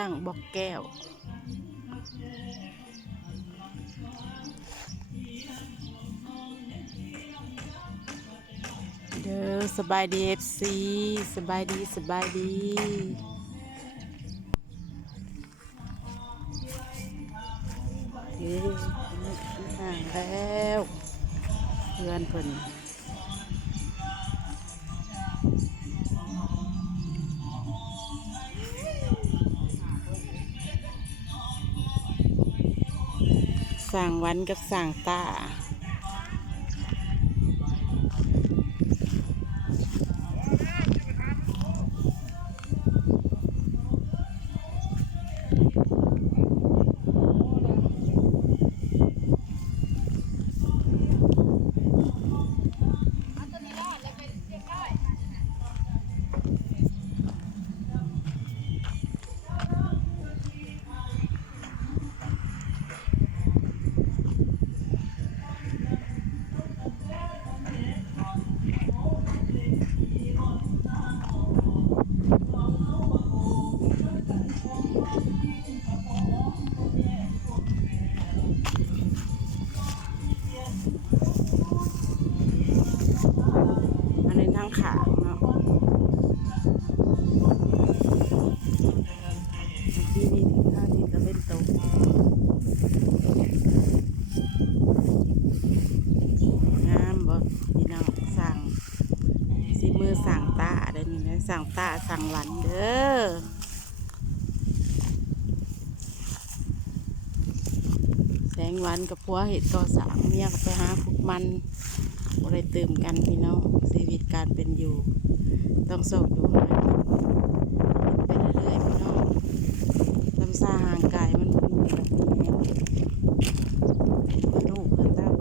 ตั้งบอกแก้วเด้อสบายดีFCสบายดีสบายดีเฮ้ยห่างแล้วเพื่อนเพิ่นสั่งวันกับสั่งตาอันนี้ทั้งขาเนาะที่นี่ถึงท่าที่ตะเวนตกงามบ่พี่น้องสั่งสีมือสั่งตาเด้อนี่นะสั่งตาสั่งหวันเด้อแสงวันกับพัวเห็ดก่อสร้างเมียก็ไปหาพวกมันบ่ได้ตื่มกันพี่น้องชีวิตการเป็นอยู่ต้องโศกอยู่หากินไปเรื่อยๆพี่น้องลำซ่าห่างกายมันมีแบบนี้ลูกเพิ่นตั้ง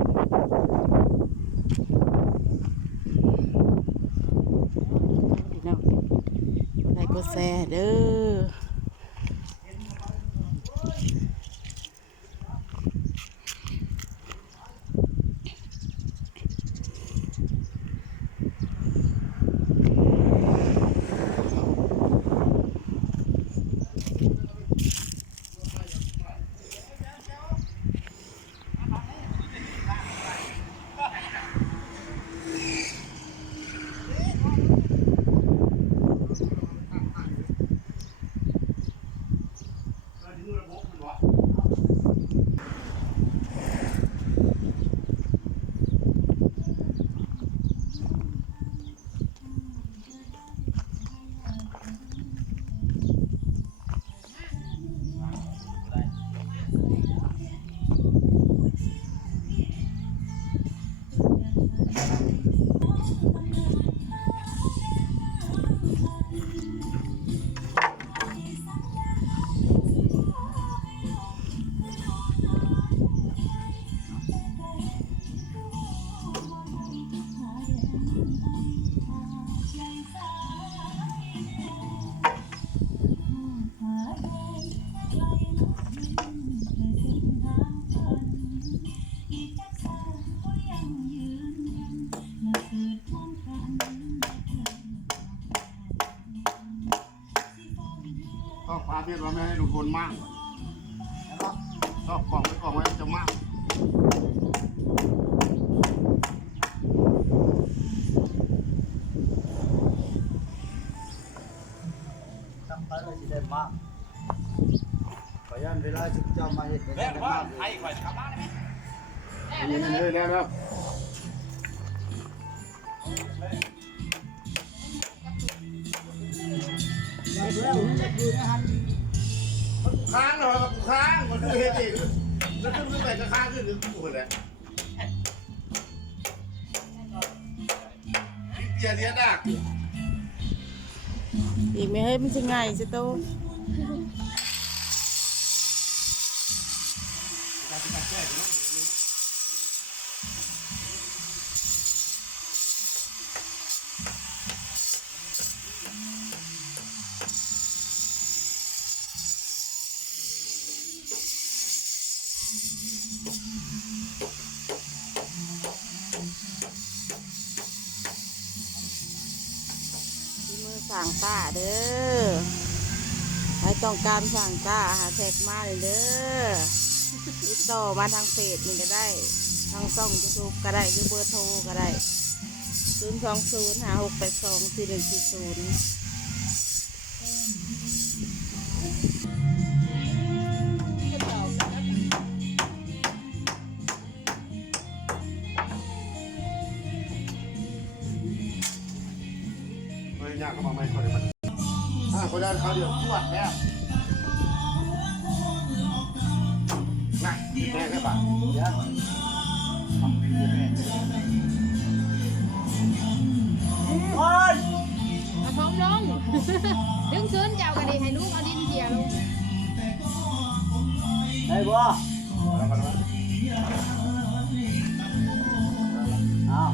พี่น้องกดไลค์กดแชร์เด้อชอบปลาเพี้ยนว่าไม่ให้ลุงพลมากชอบกล่องไว้จะมากทำไปเลยสิได้มากขอยันเวลาชุบเจ้ามาเห็ดได้มากเลย นี่แล้วค้างเหรอกับค้างมันคือเฮติแล้วขึ้นไปก็ค้างขึ้นหรือกูเลยเดียดัก อีกไม่ให้มันจะง่ายสิโตมือสั่งตาเด้อ ใครต้องการสั่งจ้าหาแท็กมาเลยเด้อติดต่อมาทางเฟซนี่ก็ได้ทางช่องยูทูบก็ได้หรือเบอร์โทรก็ได้02056824140ไม่ยากก็มาไม่คนเดียวมันคนเดินเขาเดียวปวดแล้วน่ะแม่ก็ปะ เดี๋ยวทำเป็นยังไงโอ้ย เอาพร้อมลง ดึงขึ้นเจ้าก็ดีให้ลูกเอาดินเกี่ยลง ได้บ่อ้าว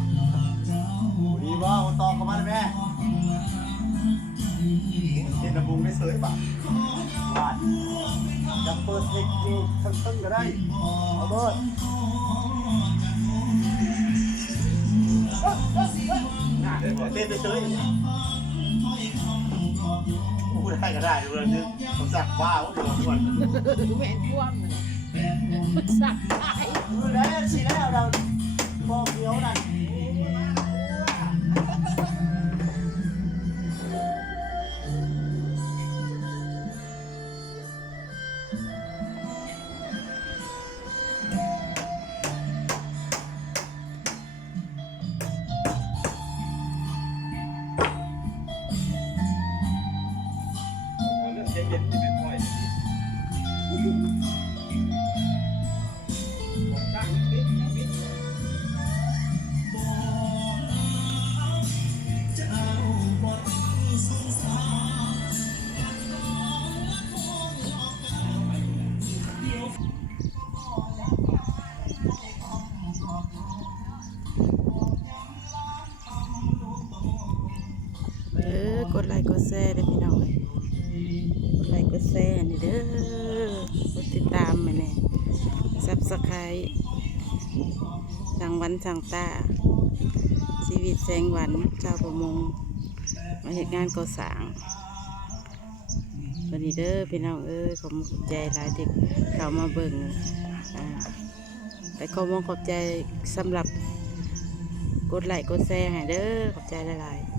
ดีบ่ตอกเข้ามาได้แม่ เห็นระบุงไม่เสยปะ ว่าจะเปิดเทคอยู่ทั้งๆก็ได้เอาเบิด เต้นไปเสยพูดได้ก็ได้ดูเลยนึกผมสั่งว้าวเดี๋ยวทุกวัน แม่ท่วมสักได้ ดูแลสิแล้วเราบอกเดียวนั่น เย็นๆจะเป็นค่อยสร้างนิดนิด กดไลค์กดแชร์ได้พี่น้องเลยกดไลค์กดแชร์นี่เด้อกดติดตามมาเนี่ยSubscribe สั่งวันสั่งตาชีวิตแสงวันชาวประมงมาเหตุงานก่อสร้างวันนี้เด้อพี่น้องขอบคุณใจหลายที่เข้ามาเบิ่งแต่ขอบคุณขอบใจสำหรับกดไลค์กดแชร์ให้เด้อขอบใจหลายๆ